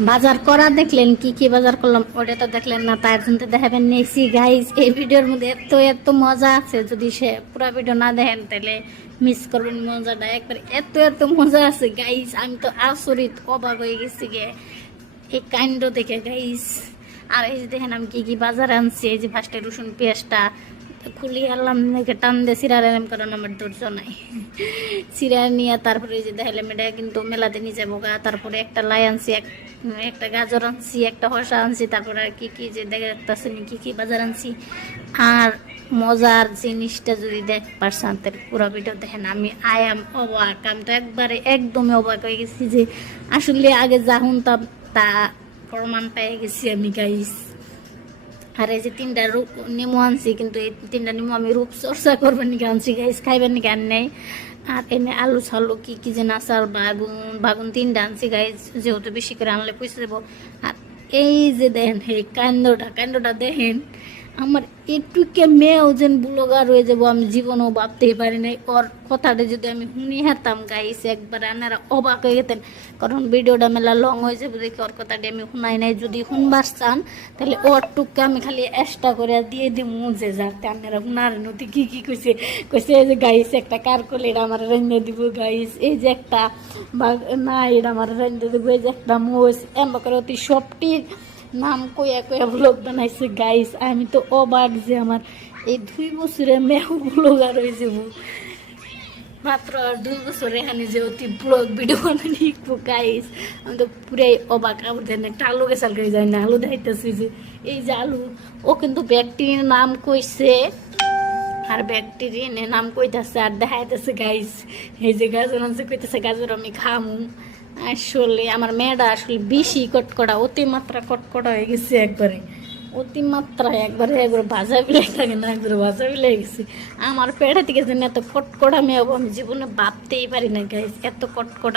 বাজার করা দেখলেন, কি কি বাজার করলাম ওটা তো দেখলেন না, তার জন্য দেখাবেন নেছি গাইস। এই ভিডিওর মধ্যে এত এত মজা আছে, যদি সে পুরো ভিডিও না দেখেন তাহলে মিস করবেন মজাটা একবার। এত এত মজা আছে গাইস, আমি তো আচরিত অবাক হয়ে গেছি গে এই কাণ্ড দেখে গাইস। আর এই যে দেখেন আমি কি কি বাজার আনছি। এই যে ফার্স্টে রসুন পেঁয়াজটা খুলি আনলাম, টান দিয়ে সিরার এলাম, কারণ আমার ধৈর্য নাই। সিরা নিয়ে তারপরে এই যে দেখালাম এটা কিন্তু মেলাতে নিয়ে যাবো গা। তারপরে একটা লাই আনছি, একটা গাজর আনছি, একটা শসা আনছি, তারপরে আর কি কি যে দেখতেছি কি কি বাজার আনছি। আর মজার জিনিসটা যদি দেখ পারছেন তাহলে পুরো ভিডিও দেখেন। আমি আই এম অবাক, আমি তো একবারে একদমই অবাক হয়ে গেছি যে আসলে আগে যা শুনতাম তা প্রমাণ পেয়ে গেছি আমি গাইস। আর এই যে তিনটা নেমু আনছি, কিন্তু এই তিনটা নেমু আমি রূপচর্চা করবেন নাকি আনছি গাইস, খাইবেন নাকি আর নেই। আর এনে আলু ছালু কি কি যে নাচার বাগুন বাগুন তিনটা আনছি গাইস, যেহেতু বেশি করে আনলে পয়সা দেবো। আর এই যে দেখেন এই কাণ্ডটা দেখেন। আমার একটুকে মেয়েও যেন ব্লগার হয়ে যাবো আমি জীবনেও ভাবতেই পারি নাই। ওর কথাটা যদি আমি শুনি হারতাম গাইস একবার আনারা অবাক হয়ে যেতেন, কারণ ভিডিওটা মেলা লং হয়ে যাবে দেখি ওর কথাটি আমি শুনাই নাই। যদি শুনবার চান তাহলে ওর টুককে আমি খালি এক্সট্রা করে দিয়ে দিব, যে যাতে আপনারা শুনার নদী কি কি কইছে। এই যে গাইস একটা কার করলে এটা আমার রেঞ্জে দিব গাইস, এই যে একটা না এটা আমার রেঞ্জে দিব, এই যে একটা মোষ এমন করে অতি সবটির নাম কইয়া কইয়া ব্লগ বানাইছে গাইস। আমি তো অবাক যে আমার এই 2 বছরে মেয়েও ব্লগার হয়ে যাব, মাত্র আর 2 বছরে এখানে যে অতি ব্লগ ভিডিও বানানি শিখবো গাইস। আমি তো পুরাই অবাক। আমার দেন একটা আলু গেছাল করে যায় না, আলু দেখাইতেছি যে এই যে আলু, ও কিন্তু ব্যক্তির নাম কইছে আর ব্যক্তির নাম কইতাছে আর দেখাইতেছে গাইস। এই যে গাজর আনছে কইতেছে গাজর আমি খামু। আসলে আমার মেয়েটা আসলে বেশি কটকটা, অতিমাত্রা কটকটা হয়ে গেছে একবারে, অতিমাত্রায় একবারে একবারে ভাজা বিলাই থাকে না, একবারে ভাজা বিলাই গেছে। আমার পেটে থেকে যেন এত কটকটা মেয়ে হবো আমি জীবনে ভাবতেই পারি না গাইস, এত কটকটা।